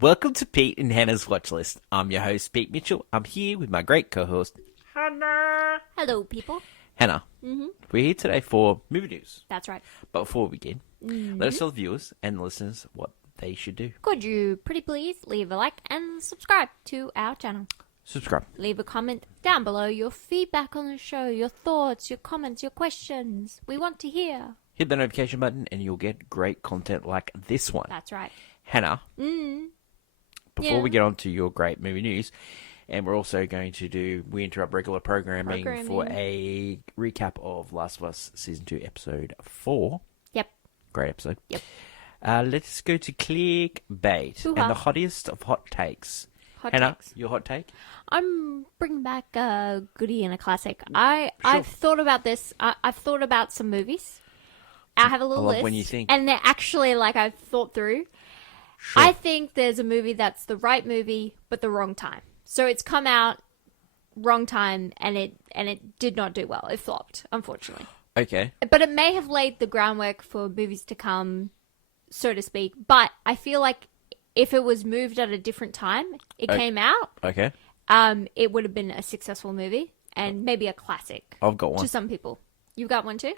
Welcome to Pete and Hannah's Watch List. I'm your host, Pete Mitchell. I'm here with my great co-host, Hannah. Hello, people. Hannah, we're here today for movie news. That's right. But before we begin, let us tell the viewers and the listeners what they should do. Could you pretty please leave a like and subscribe to our channel? Subscribe. Leave a comment down below, your feedback on the show, your thoughts, your comments, your questions. We want to hear. Hit the notification button and you'll get great content like this one. That's right. Hannah, before Yeah. we get on to your great movie news, and we're also going to do We Interrupt Regular programming for a recap of Last of Us Season 2, Episode 4. Yep. Great episode. Yep. Let's go to clickbait Hoo-ha. and the hottest of hot takes. Hot Hannah, takes. your hot take? I'm bringing back a goodie and a classic. I've thought about this. I've thought about some movies. I have a little love list. when you think. And they're actually, I've thought through. Sure. I think there's a movie that's the right movie, but the wrong time. So it's come out wrong time, and it did not do well. It flopped, unfortunately. Okay. But it may have laid the groundwork for movies to come, so to speak. But I feel like if it was moved at a different time, it came out, Okay. it would have been a successful movie and maybe a classic I've got one. to some people. You got one too?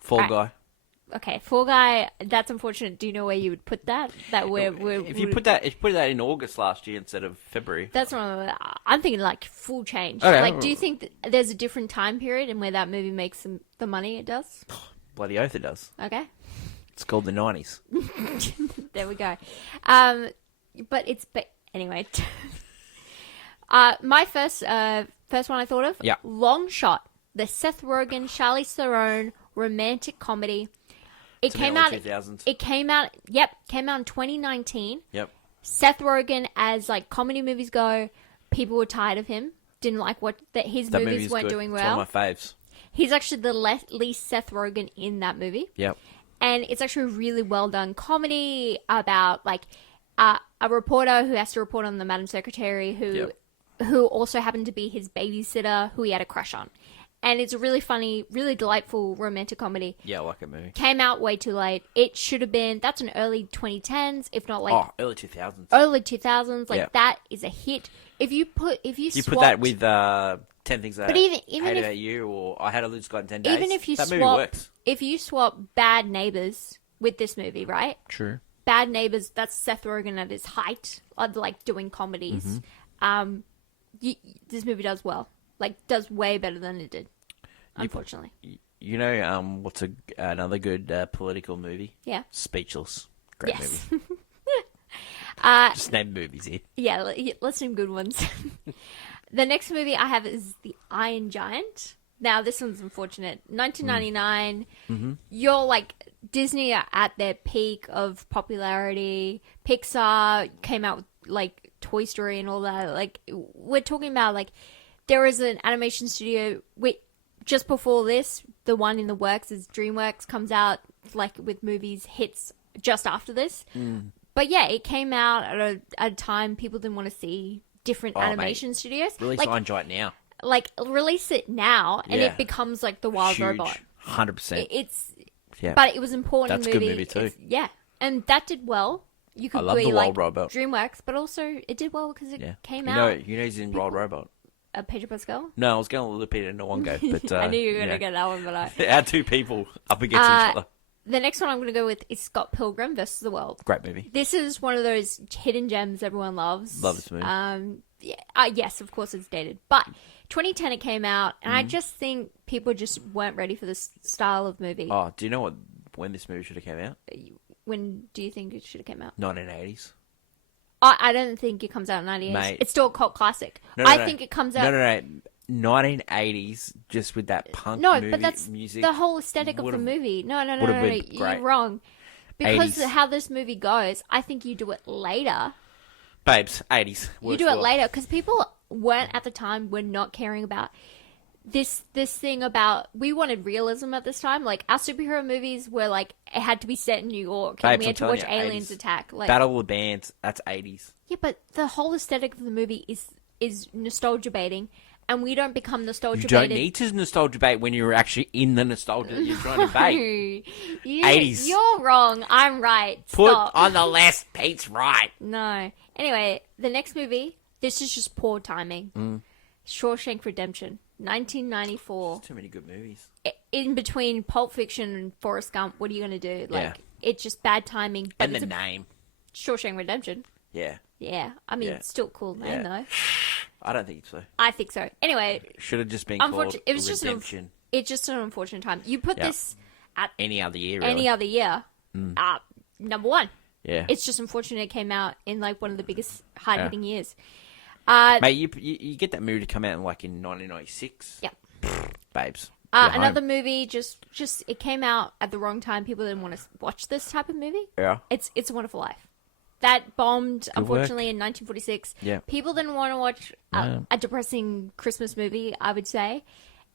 Fall Right. Guy. Okay, Fall Guy. That's unfortunate. Do you know where you would put that? If you put that in August last year instead of February. That's one. I'm thinking full change. Okay. Do you think that there's a different time period in where that movie makes the money it does? Bloody oath it does. Okay, It's called the 90s. there we go. But anyway. My first one I thought of. Yeah. Long Shot, the Seth Rogen, Charlize Theron romantic comedy. It came out. 2000s. It came out. Yep, came out in 2019. Yep. Seth Rogen, as comedy movies go, people were tired of him. Didn't like his That movies movie's weren't good. doing It's well. one of my faves. He's actually the least Seth Rogen in that movie. Yep. And it's actually a really well done comedy about a reporter who has to report on the Madam Secretary who also happened to be his babysitter who he had a crush on. And it's a really funny, really delightful romantic comedy. Yeah, I like that movie. Came out way too late. It should have been, that's an early 2010s, if not early 2000s. early 2000s. Yeah. That is a hit. If you You swapped, put that with 10 Things That But even Hate if- About You or I Had a Lose God in 10 Days. even if you that movie swap, works. if you swap Bad Neighbors with this movie, right? True. Bad Neighbors, that's Seth Rogen at his height of doing comedies. This movie does well, does way better than it did. Unfortunately, You know what's another good political movie? yeah, Speechless. Great yes, movie. Just name movies here. yeah. Let's name good ones. The next movie I have is The Iron Giant. Now this one's unfortunate. 1999. You're Disney are at their peak of popularity. Pixar came out with Toy Story and all that. We're talking about there is an animation studio. Just before this, the one in the works is DreamWorks comes out with movies hits just after this. But yeah, it came out at a time people didn't want to see different animation studios. Release Iron Giant now. Release it now, and Yeah. it becomes the Wild Huge. Robot. 100%. It's Yeah. but it was an important That's a movie. good movie too. Yeah, and that did well. You could I love be the Wild Robot. DreamWorks, but also it did well because it Yeah. came you out. Know he's in Wild Robot. Pedro Pascal. No, I was going to repeat it in one go, but I knew you were going to get that one, but our two people up against each other. The next one I'm going to go with is Scott Pilgrim versus the World. Great movie. This is one of those hidden gems everyone loves. Love this movie. Yes, of course it's dated, but 2010 it came out, and Mm-hmm. I just think people just weren't ready for this style of movie. Oh, do you know when this movie should have came out? When do you think it should have came out? 1980s. I don't think it comes out in 98. Mate. It's still a cult classic. No, I think it comes out. No. 1980s, just with that punk No, movie, but that's music. the whole aesthetic of the would've- movie. No, would've been you're great. wrong. Because 80s. of how this movie goes, I think you do it later. Babes, 80s. You do it later because people weren't at the time were not caring about this thing about we wanted realism at this time. Our superhero movies were it had to be set in New York and Babes, we I'm had to telling watch you, aliens 80s. attack. Battle of the Bands, that's 80s. Yeah, but the whole aesthetic of the movie is nostalgia baiting, and we don't become nostalgia You don't baited. need to nostalgia bait when you're actually in the nostalgia that you're trying to bait. 80s. You're wrong. I'm right. Put Stop. on the list, Pete's right. No. Anyway, the next movie, this is just poor timing. Shawshank Redemption, 1994. Too many good movies. In between Pulp Fiction and Forrest Gump, what are you going to do? It's just bad timing. But And it's the name. Shawshank Redemption. Yeah. Yeah. I mean, Yeah. it's still a cool name, though. I don't think so. I think so. Anyway, Should have just been called it was just Redemption. it's just an unfortunate time. You put this at Any other year, any really. other year, number one. Yeah. It's just unfortunate it came out in like one of the biggest hard-hitting years. Mate, you get that movie to come out in 1996. Yeah. Babes. You're home. Another movie, just it came out at the wrong time. People didn't want to watch this type of movie. Yeah. It's a Wonderful Life. That bombed, unfortunately, work. in 1946. Yeah. People didn't want to watch a depressing Christmas movie, I would say.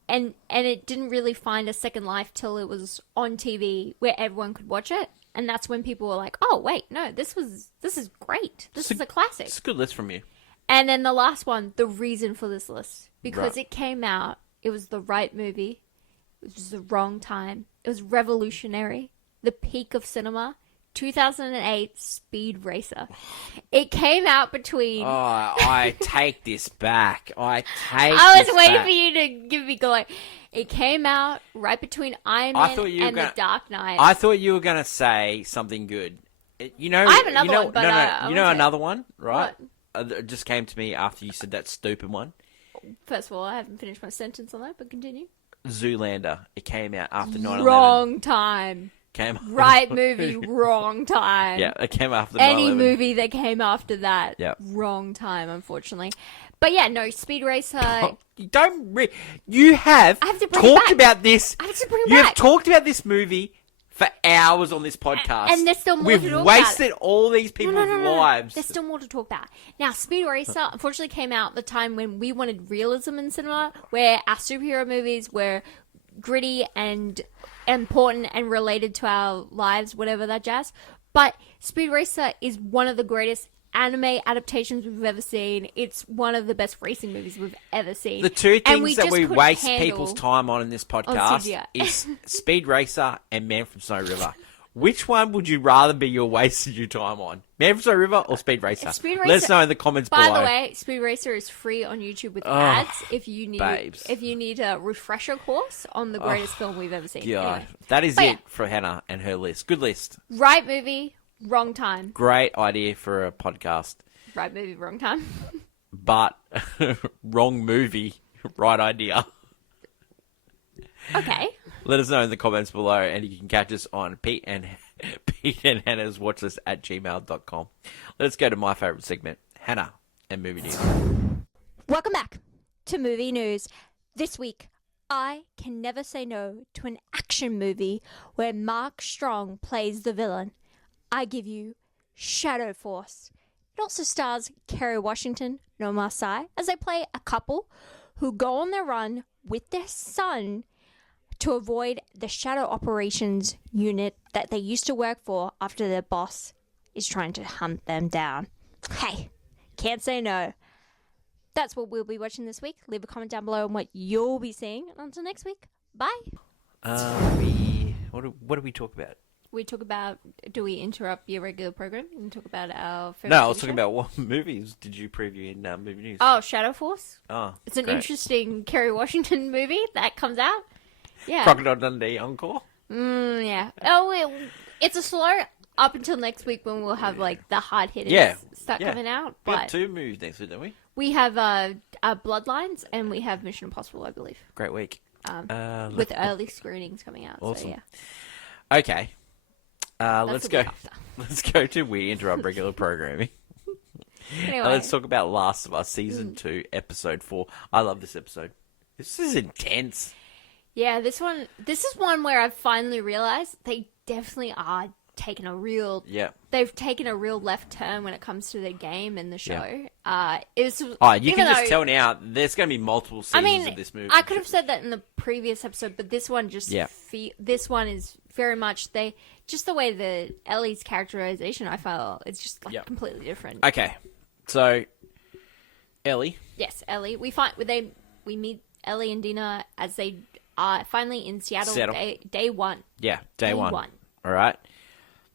And it didn't really find a second life till it was on TV where everyone could watch it. And that's when people were like, oh, wait, no, this is great. This is a classic. It's a good list from you. And then the last one, the reason for this list. Because Right. it came out, it was the right movie. It was the wrong time. It was revolutionary. The peak of cinema. 2008 Speed Racer. It came out between... Oh, I take this back. I was waiting for you to give me going. It came out right between Iron Man and The Dark Knight. I thought you were going to say something good. You know, I have another one, but I you know won't say another one, right? What? It just came to me after you said that stupid one. First of all, I haven't finished my sentence on that, but continue. Zoolander. It came out after 9/11. Wrong time. Came Right movie, wrong time. Yeah, it came after 9/11. Any movie that came after that, Yep. wrong time, unfortunately. But yeah, no, Speed Racer. You you have I have to bring it talked back. about this. I have to bring it You back. have talked about this movie for hours on this podcast. And there's still more We've to talk wasted about. all these people's lives. There's still more to talk about. Now, Speed Racer unfortunately came out the time when we wanted realism in cinema, where our superhero movies were gritty and important and related to our lives, whatever that jazz. But Speed Racer is one of the greatest anime adaptations we've ever seen. It's one of the best racing movies we've ever seen. The two And things just that we couldn't waste handle- people's time on in this podcast CGI. is Speed Racer and Man from Snow River. Which one would you rather be your wasted your time on? Man from Snow River or Speed Racer? Speed Let us Racer- know in the comments By below. the way, Speed Racer is free on YouTube with ads if you need babes. a refresher course on the greatest film we've ever seen. God, Anyway. that is But it yeah. for Hannah and her list. Good list. Right movie, wrong time. Great idea for a podcast. Right movie, wrong time. But wrong movie, right idea. Okay. Let us know in the comments below, and you can catch us on Pete and Hannah's watchlist at gmail.com. Let's go to my favourite segment, Hannah and Movie News. Welcome back to Movie News. This week, I can never say no to an action movie where Mark Strong plays the villain. I give you Shadow Force. It also stars Kerry Washington, Nomar Sy, as they play a couple who go on their run with their son to avoid the Shadow Operations unit that they used to work for after their boss is trying to hunt them down. Hey, can't say no. That's what we'll be watching this week. Leave a comment down below on what you'll be seeing. And until next week, bye. What do we talk about? We talk about, do we interrupt your regular program and talk about our favorite No, I was TV talking show? about what movies did you preview in Movie News? Oh, Shadow Force. Oh, It's an great. interesting Kerry Washington movie that comes out. Yeah. Crocodile Dundee Encore. Yeah. Oh, it's a slow up until next week when we'll have like the hard hitters start coming out. We have But 2 movies next week, don't we? we have Bloodlines and we have Mission Impossible, I believe, Great week. with early screenings coming out. Awesome. So yeah, Okay. Let's the go. week after. Let's go to We Interrupt Regular Programming. Anyway, Let's talk about Last of Us Season 2, Episode 4. I love this episode. This is intense. yeah, this is one where I've finally realized they definitely are taking a real. Yeah. They've taken a real left turn when it comes to the game and the show. It was. Oh, you even can just though- tell now there's going to be multiple seasons I mean, of this movie. I could have said that in the previous episode, but this one just this one is very much just the way the Ellie's characterization I felt it's just like completely different. Okay. So, Ellie. Yes, Ellie. we meet Ellie and Dina as they are finally in Seattle. Day one. Yeah, day one. All right.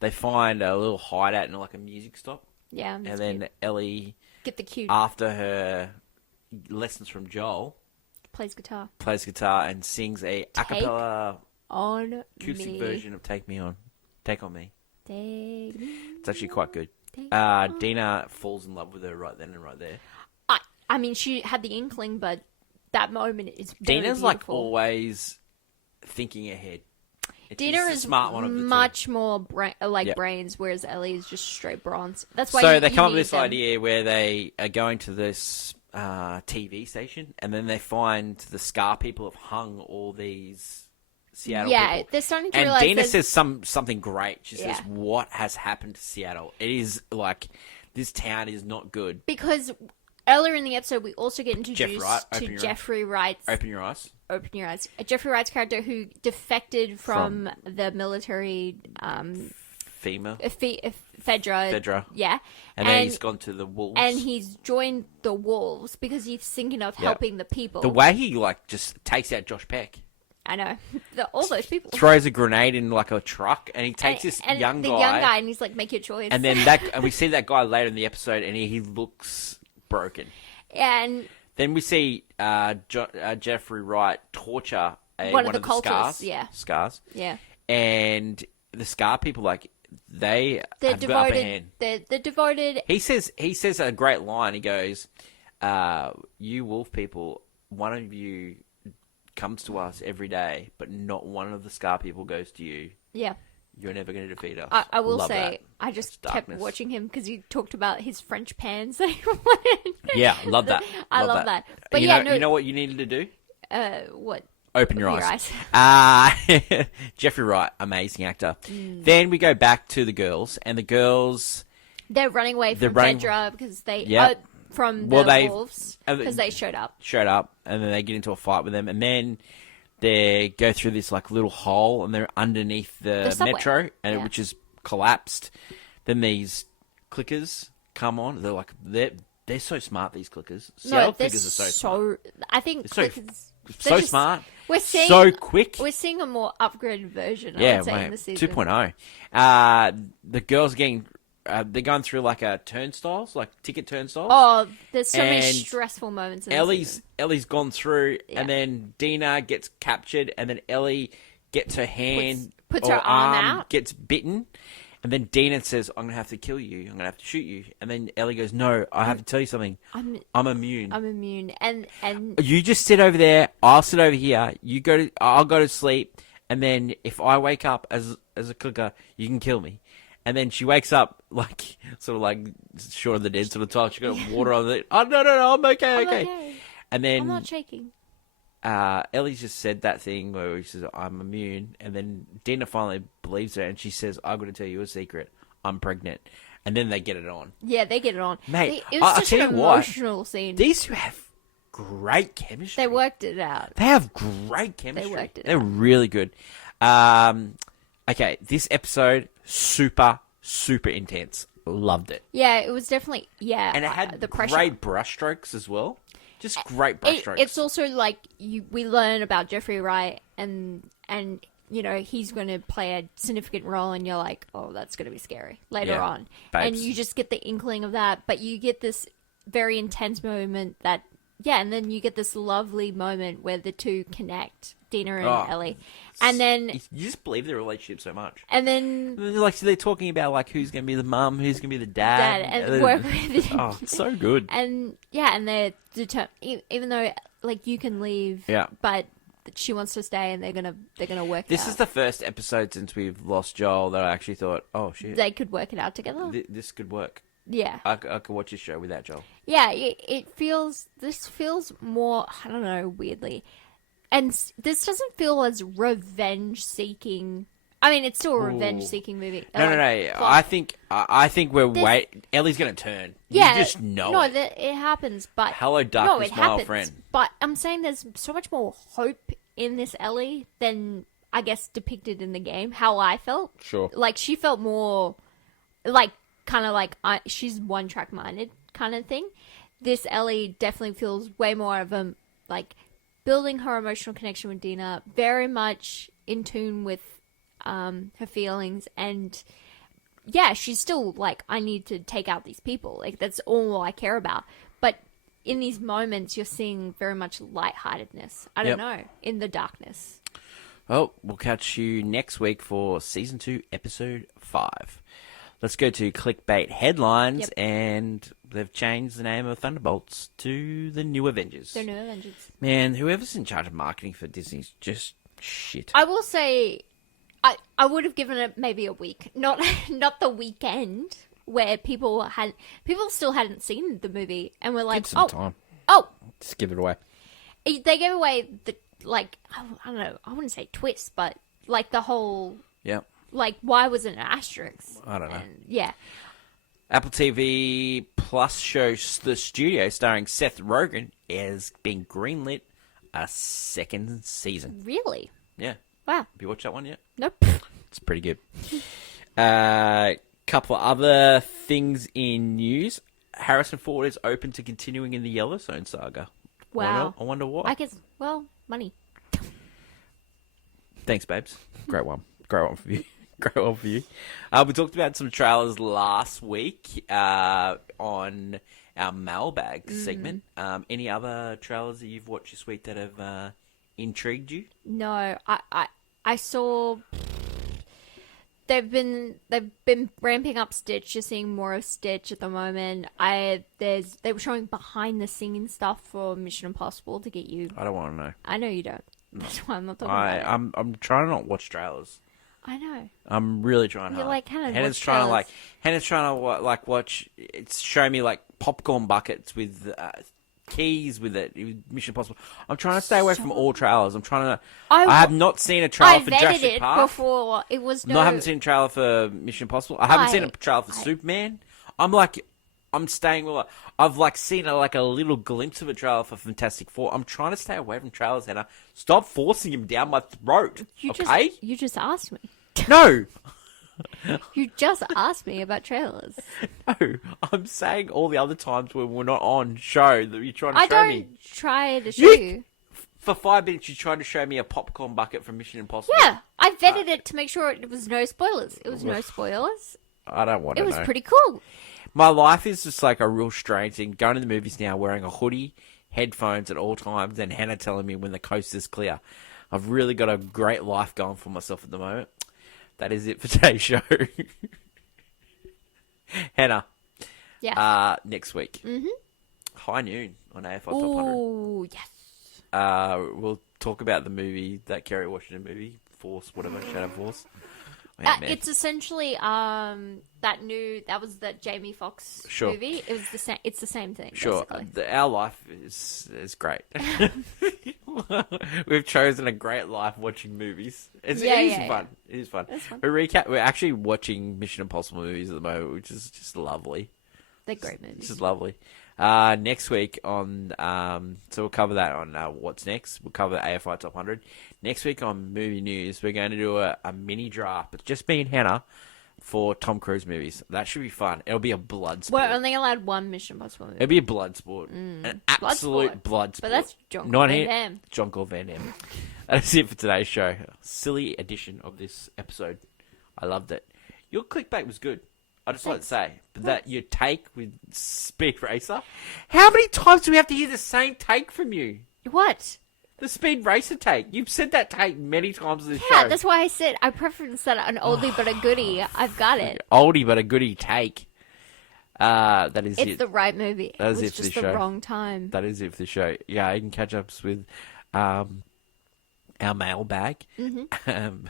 They find a little hideout in like a music stop. Yeah. And then cute. Ellie, get the cue, after her lessons from Joel, plays guitar and sings a cappella acoustic version of Take On Me. It's actually quite good. Dina falls in love with her right then and right there. I mean, she had the inkling, but that moment is very Dina's beautiful. like always thinking ahead. Dina is smart one of the much two. More brains, whereas Ellie is just straight bronze. That's why. So they come up with this idea where they are going to this TV station, and then they find the Scar people have hung all these Seattle people. They're starting to realize. And Dina says something great. She says, "What has happened to Seattle? It is like this town is not good." Because earlier in the episode, we also get introduced to Jeffrey Wright's. Open your eyes. Open your eyes. Jeffrey Wright's character who defected from the military. FEMA. Fedra. Yeah. And then he's gone to the Wolves. And he's joined the Wolves because he's thinking of helping the people. The way he just takes out Josh Peck. I know. All those people. Throws a grenade in like a truck and he takes this young guy. And he's like, make your choice. And then and we see that guy later in the episode and he looks broken. And then we see Jeffrey Wright torture one of the cultists. Scars. Yeah. And the Scar people, they're have devoted. The upper hand. They're devoted. He says a great line. He goes, "You wolf people, one of you comes to us every day, but not one of the Scar people goes to you. Yeah. You're never going to defeat us." I will say, that. I just kept watching him because he talked about his French pans that he wanted. Yeah, love that. I love that. But you know what you needed to do? What? Open your eyes. Jeffrey Wright, amazing actor. Then we go back to the girls, and the girls... They're running away from Fedra because they... from the Wolves, because they showed up. And then they get into a fight with them, and then they go through this little hole, and they're underneath the metro, and which is collapsed. Then these clickers come on. They're so smart, these clickers. Seattle clickers are so smart. I think clickers... So smart. We're seeing so quick. We're seeing a more upgraded version. I would say in the season 2.0. The girls are getting. They're going through a turnstiles, ticket turnstiles. Oh, there's so many stressful moments. In Ellie's gone through, and then Dina gets captured, and then Ellie gets her hand, puts her arm out, gets bitten. And then Dina says, "I'm going to have to kill you. I'm going to have to shoot you." And then Ellie goes, "No, I have to tell you something. I'm immune. I'm immune." And you just sit over there. I'll sit over here. I'll go to sleep. And then if I wake up as a clicker, you can kill me. And then she wakes up Shaun of the Dead sort of type. She got water on it. Oh no, I'm okay. And then I'm not shaking. Ellie just said that thing where she says, "I'm immune," and then Dina finally believes her, and she says, "I'm going to tell you a secret. I'm pregnant." And then they get it on. Yeah, they get it on. Mate, it was such an emotional scene. These two have great chemistry. They worked it out. They have great chemistry. They worked it out. They're really good. Okay, this episode, super, super intense. Loved it. Yeah, it was definitely, and it had the pressure. Great brushstrokes as well. Just great brushstrokes. It's also we learn about Jeffrey Wright and he's going to play a significant role, and you're like, oh, that's going to be scary later on. Babes. And you just get the inkling of that, but you get this very intense moment and then you get this lovely moment where the two connect, Dina and Ellie. And then you just believe their relationship so much. And then they're talking about who's going to be the mum, who's going to be the dad, and work with. Oh, it's so good. And and they're determined, even though you can leave, but she wants to stay, and they're gonna work. This is the first episode since we've lost Joel that I actually thought, oh shit, they could work it out together. This could work. Yeah, I could watch this show without Joel. Yeah, this feels more, I don't know, weirdly, and this doesn't feel as revenge seeking. I mean, it's still a revenge seeking movie. No. I think we're Ellie's gonna turn. Yeah, you just know. No, it happens. But hello, darkness, my old friend. But I'm saying there's so much more hope in this Ellie than I guess depicted in the game. How I felt. Sure. She felt more she's one track minded kind of thing. This Ellie definitely feels way more of a like building her emotional connection with Dina, very much in tune with her feelings, and yeah, she's still like, I need to take out these people. Like, that's all I care about. But in these moments, you're seeing very much lightheartedness. I don't know, in the darkness. Well, we'll catch you next week for Season 2, Episode 5. Let's go to clickbait headlines, and they've changed the name of Thunderbolts to the New Avengers. They're New Avengers. Man, whoever's in charge of marketing for Disney's just shit. I will say, I would have given it maybe a week, not the weekend where people still hadn't seen the movie and were like, Give some time. oh, Just give it away. they gave away the, like, I don't know, I wouldn't say twist, but like the whole, Yep. like, why was it an asterisk? I don't know. And, yeah. Apple TV Plus show The Studio, starring Seth Rogen, is being greenlit a second season. Really? Yeah. Wow. Have you watched that one yet? Nope. It's pretty good. Couple of other things in news. Harrison Ford is open to continuing in the Yellowstone saga. Wow. I wonder why. I guess, well, money. Thanks, babes. Great one. Great one for you. Great one for you. We talked about some trailers last week on our mailbag segment. Any other trailers that you've watched this week that have intrigued you? No, I saw they've been ramping up Stitch. You're seeing more of Stitch at the moment. They were showing behind the scenes stuff for Mission Impossible to get you. I don't want to know. I know you don't. That's why I'm not talking about it. I'm trying to not watch trailers. I know. I'm really trying You're hard. like, Hannah, Hannah's watch trying trailers. Hannah's trying to like watch. It's showing me like popcorn buckets with keys with it. With Mission Impossible. I'm trying to stay away from all trailers. I'm trying to. I have not seen a trailer I for vetted Jurassic it Park. before. It was no. I haven't seen a trailer for Mission Impossible. I haven't seen a trailer for Superman. I'm staying with. I've like seen a little glimpse of a trailer for Fantastic Four. I'm trying to stay away from trailers, Hannah. Stop forcing him down my throat. Okay? You just asked me. No. You just asked me about trailers. No, I'm saying all the other times when we're not on show that you're trying to I show don't me. try to show you. For 5 minutes, you tried to show me a popcorn bucket from Mission Impossible. Yeah, I vetted it to make sure it was no spoilers. It was no spoilers. I don't want to It know. was pretty cool. My life is just like a real strange thing. Going to the movies now, wearing a hoodie, headphones at all times, and Hannah telling me when the coast is clear. I've really got a great life going for myself at the moment. That is it for today's show. Hannah. Yeah. Next week. Mm-hmm. High noon on AFI Top 100. Ooh, yes. We'll talk about the movie, that Kerry Washington movie, Force, whatever, Shadow Force. It's essentially that was the Jamie Foxx movie. It was the same. It's the same thing. Sure, basically. our life is great. We've chosen a great life watching movies. It is fun. It is fun. It's fun. We're actually watching Mission Impossible movies at the moment, which is just lovely. They're great movies. It's just lovely. Next week on, so we'll cover that on What's Next. We'll cover AFI Top 100. Next week on Movie News, we're going to do a mini draft. It's just me and Hannah for Tom Cruise movies. That should be fun. It'll be a blood sport. We're only allowed one Mission Impossible movie. It'll be a blood sport. An absolute blood sport. But that's John Not Van here. Damme. John Claude Van Damme. That's it for today's show. Silly edition of this episode. I loved it. Your clickbait was good. I just like to say, but that your take with Speed Racer. How many times do we have to hear the same take from you? What? The Speed Racer take. You've said that take many times in the show. Yeah, that's why I said I preference that an oldie but a goodie. I've got it. Oldie but a goodie take. That is It's it. the right movie. That is it it was for just the the show. wrong time. That is it for the show. Yeah, you can catch up with our mailbag. Mm-hmm.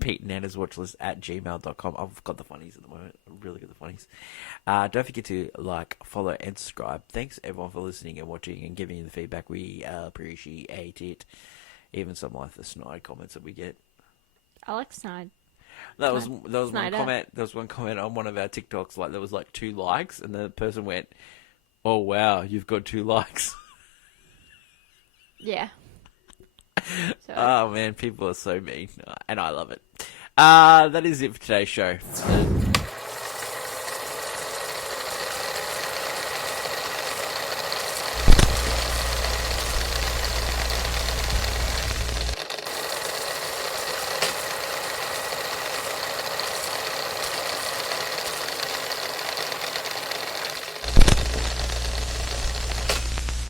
Pete and Anna's watchlist at gmail.com. I've got the funnies at the moment. I've really got the funnies. Don't forget to like, follow, and subscribe. Thanks everyone for listening and watching and giving you the feedback. We appreciate it. Even some like the snide comments that we get. I like Snide. There was one Snyder. comment. There was one comment on one of our TikToks. Like there was like 2 likes, and the person went, "Oh wow, you've got 2 likes." Yeah. So. Oh man, people are so mean, and I love it. That is it for today's show.